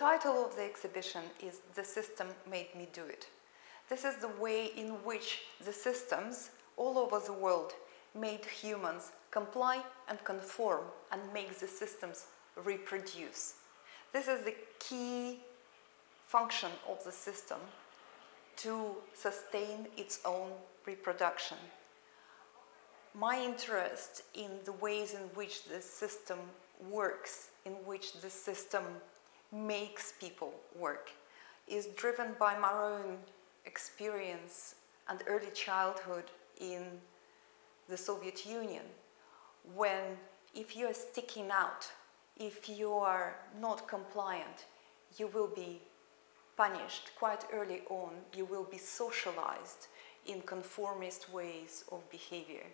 title of the exhibition is "The System Made Me Do It." This is the way in which the systems all over the world made humans comply and conform and make the systems reproduce. This is the key function of the system to sustain its own reproduction. My interest in the ways in which the system works, in which the system makes people work, is driven by my own experience and early childhood in the Soviet Union, when if you are sticking out, if you are not compliant, you will be punished quite early on. You will be socialized in conformist ways of behavior.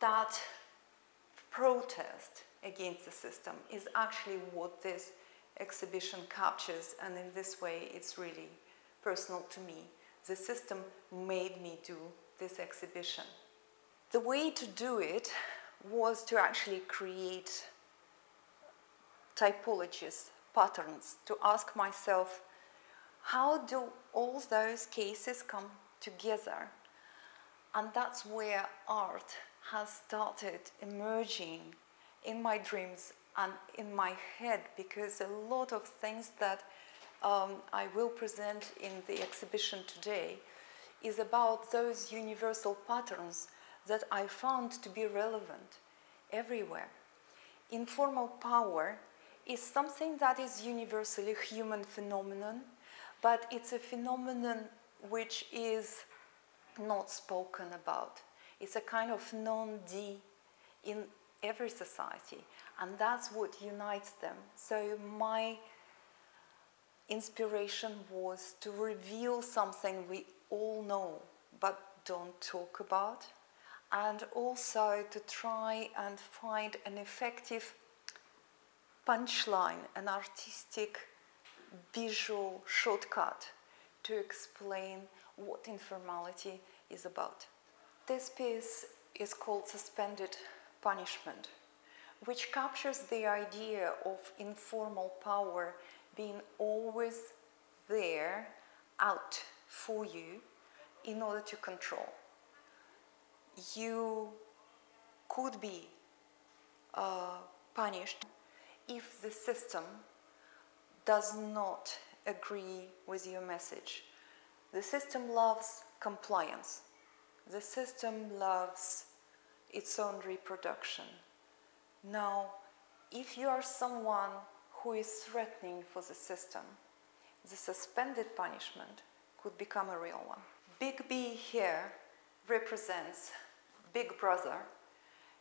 That protest against the system is actually what this exhibition captures, and in this way it's really personal to me. The system made me do this exhibition. The way to do it was to actually create typologies, patterns, to ask myself, how do all those cases come together? And that's where art has started emerging in my dreams and in my head, because a lot of things that I will present in the exhibition today is about those universal patterns that I found to be relevant everywhere. Informal power is something that is universally a human phenomenon, but it's a phenomenon which is not spoken about. It's a kind of non-D in every society, and that's what unites them. So my inspiration was to reveal something we all know but don't talk about, and also to try and find an effective punchline, an artistic visual shortcut to explain what informality is about. This piece is called Suspended Punishment, which captures the idea of informal power being always there, out for you, in order to control. You could be punished if the system does not agree with your message. The system loves compliance. The system loves its own reproduction. Now, if you are someone who is threatening for the system, the suspended punishment could become a real one. Big B here represents Big Brother,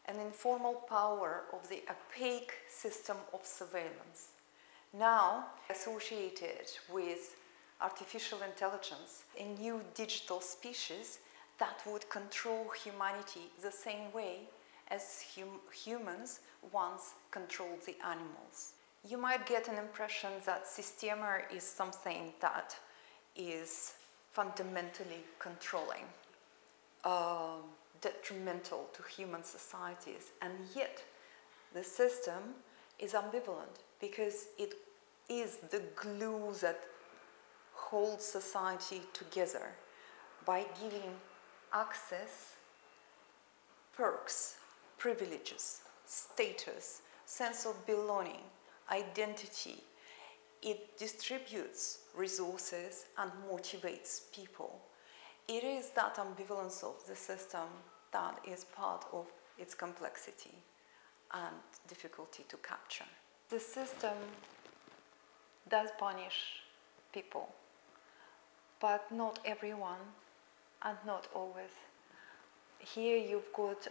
an informal power of the opaque system of surveillance, now associated with artificial intelligence, a new digital species that would control humanity the same way as humans once controlled the animals. You might get an impression that Systema is something that is fundamentally controlling, detrimental to human societies, and yet the system is ambivalent because it is the glue that holds society together by giving access, perks, privileges, status, sense of belonging, identity. It distributes resources and motivates people. It is that ambivalence of the system that is part of its complexity and difficulty to capture. The system does punish people, but not everyone and not always. Here you've got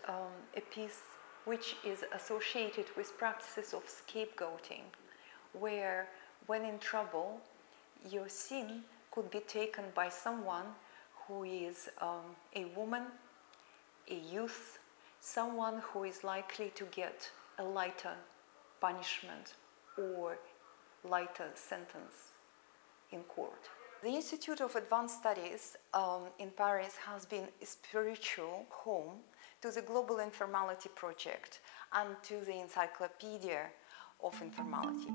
a piece which is associated with practices of scapegoating, where when in trouble, your sin could be taken by someone who is a woman, a youth, someone who is likely to get a lighter punishment or lighter sentence in court. The Institute of Advanced Studies in Paris has been a spiritual home to the Global Informality Project and to the Encyclopedia of Informality.